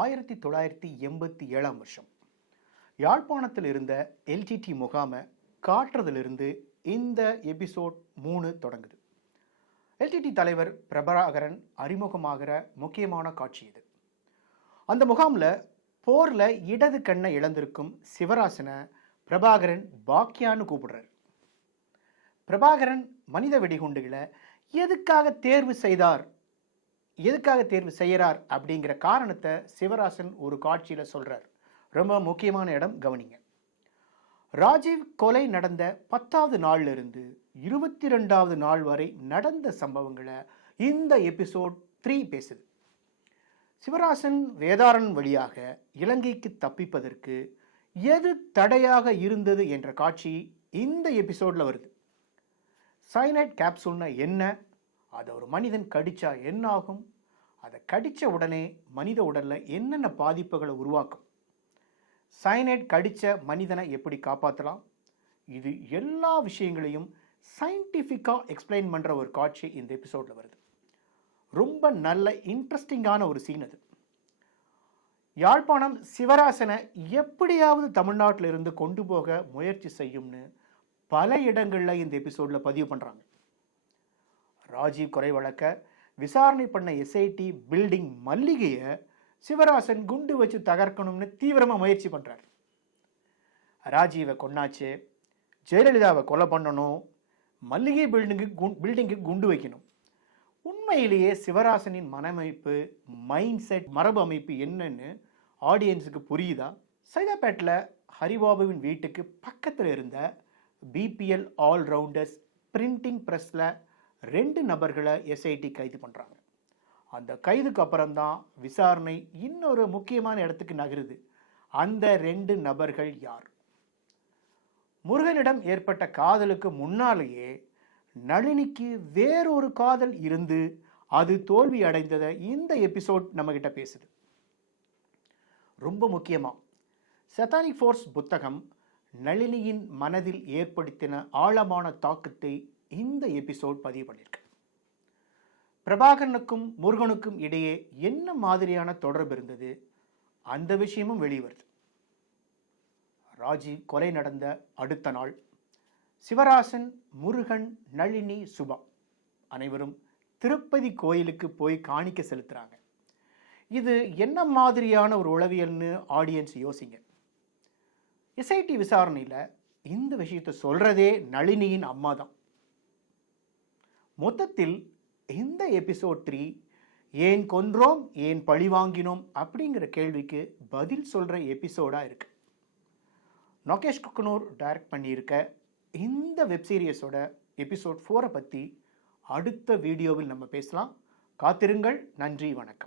1987 வருஷம் யாழ்ப்பாணத்தில் இருந்த எல்டிடி முகாமை காட்டுறதிலிருந்து இந்த எபிசோட் 3 தொடங்குது. எல்டிடி தலைவர் பிரபாகரன் அறிமுகமாகிற முக்கியமான காட்சி இது. அந்த முகாமில் போரில் இடது கண்ணை இழந்திருக்கும் சிவராசனை பிரபாகரன் பாக்கியான்னு கூப்பிடுறார். பிரபாகரன் மனித வெடிகுண்டுகளை எதுக்காக தேர்வு செய்கிறார் அப்படிங்கிற காரணத்தை சிவராசன் ஒரு காட்சியில் சொல்கிறார். ரொம்ப முக்கியமான இடம், கவனிங்க. ராஜீவ் கொலை நடந்த 10வது நாள்ல இருந்து 22வது நாள் வரை நடந்த சம்பவங்களை இந்த எபிசோட் 3 பேசுது. சிவராசன் வேதாரன் வழியாக இலங்கைக்கு தப்பிப்பதற்கு எது தடையாக இருந்தது என்ற காட்சி இந்த எபிசோட்ல வருது. சைனைட் கேப்சூல்னா என்ன, அதை ஒரு மனிதன் கடிச்சா என்ன ஆகும், அதை கடித்த உடனே மனித உடலில் என்னென்ன பாதிப்புகளை உருவாக்கும், சைனைட் கடித்த மனிதனை எப்படி காப்பாற்றலாம், இது எல்லா விஷயங்களையும் சயின்டிஃபிக்காக எக்ஸ்பிளைன் பண்ணுற ஒரு காட்சி இந்த எபிசோடில் வருது. ரொம்ப நல்ல இன்ட்ரெஸ்டிங்கான ஒரு சீன் அது. யாழ்ப்பாணம் சிவராசனை எப்படியாவது தமிழ்நாட்டில் இருந்து கொண்டு போக முயற்சி செய்யும்னு பல இடங்களில் இந்த எபிசோடில் பதிவு பண்ணுறாங்க. ராஜீவ் கொலை வழக்க விசாரணை பண்ண எஸ்ஐடி பில்டிங் மல்லிகையை சிவராசன் குண்டு வச்சு தகர்க்கணும்னு தீவிரமாக முயற்சி பண்ணுறார். ராஜீவை கொன்னாச்சு, ஜெயலலிதாவை கொலை பண்ணணும், மல்லிகை பில்டிங்கு குண்டு வைக்கணும். உண்மையிலேயே சிவராசனின் மனமைப்பு, மைண்ட் செட், மரபு அமைப்பு என்னன்னு ஆடியன்ஸுக்கு புரியுதா? சைதாப்பேட்டில் ஹரிபாபுவின் வீட்டுக்கு பக்கத்தில் இருந்த பிபிஎல் ஆல்ரவுண்டர்ஸ் பிரிண்டிங் ப்ரெஸ்ஸில் 2 நபர்களை எஸ்ஐடி கைது பண்ணுறாங்க. அந்த கைதுக்கு அப்புறம்தான் விசாரணை இன்னொரு முக்கியமான இடத்துக்கு நகருது. அந்த 2 நபர்கள் யார்? முருகனிடம் ஏற்பட்ட காதலுக்கு முன்னாலேயே நளினிக்கு வேறொரு காதல் இருந்து அது தோல்வி அடைந்ததை இந்த எபிசோட் நம்மகிட்ட பேசுது. ரொம்ப முக்கியமாக சத்தானிக் ஃபோர்ஸ் புத்தகம் நளினியின் மனதில் ஏற்படுத்தின ஆழமான தாக்கத்தை இந்த எபிசோட் பதிவு பண்ணியிருக்கு. பிரபாகரனுக்கும் முருகனுக்கும் இடையே என்ன மாதிரியான தொடர்பு இருந்தது, அந்த விஷயமும் வெளிவருது. ராஜீவ் கொலை நடந்த அடுத்த நாள் சிவராசன், முருகன், நளினி, சுபா அனைவரும் திருப்பதி கோயிலுக்கு போய் காணிக்க செலுத்துறாங்க. இது என்ன மாதிரியான ஒரு உளவியல்னு ஆடியன்ஸ் யோசிங்க. எஸ்ஐடி விசாரணையில் இந்த விஷயத்தை சொல்றதே நளினியின் அம்மா தான். மொத்தத்தில் இந்த எபிசோட் 3 ஏன் கொன்றோம், ஏன் பழி வாங்கினோம் அப்படிங்கிற கேள்விக்கு பதில் சொல்கிற எபிசோடாக இருக்கு. நோகேஷ் குக்கனூர் டைரக்ட் பண்ணியிருக்க இந்த வெப்சீரியஸோட எபிசோட் 4 பற்றி அடுத்த வீடியோவில் நம்ம பேசலாம். காத்திருங்கள். நன்றி, வணக்கம்.